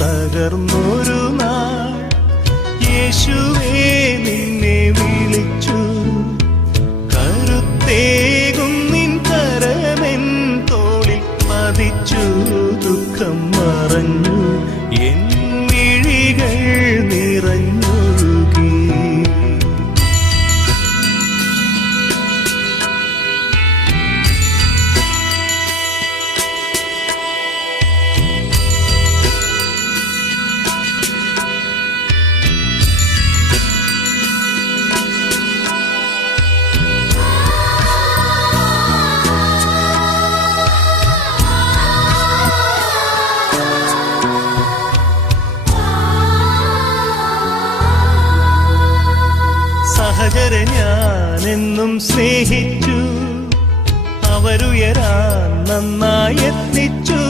തകർന്നൊരു നാൾ യേശുവേ നിന്നെ വിളിച്ചു. കരുത്തേകും നിൻ കരമെൻ തോളിൽ പതിച്ചു. ദുഃഖം മറഞ്ഞു എൻ മിഴികൾ നിറഞ്ഞൊഴുകി. സഹചരെ ഞാനെന്നും സ്നേഹിച്ചു, അവരുയരാൻ നന്നായി യത്നിച്ചു.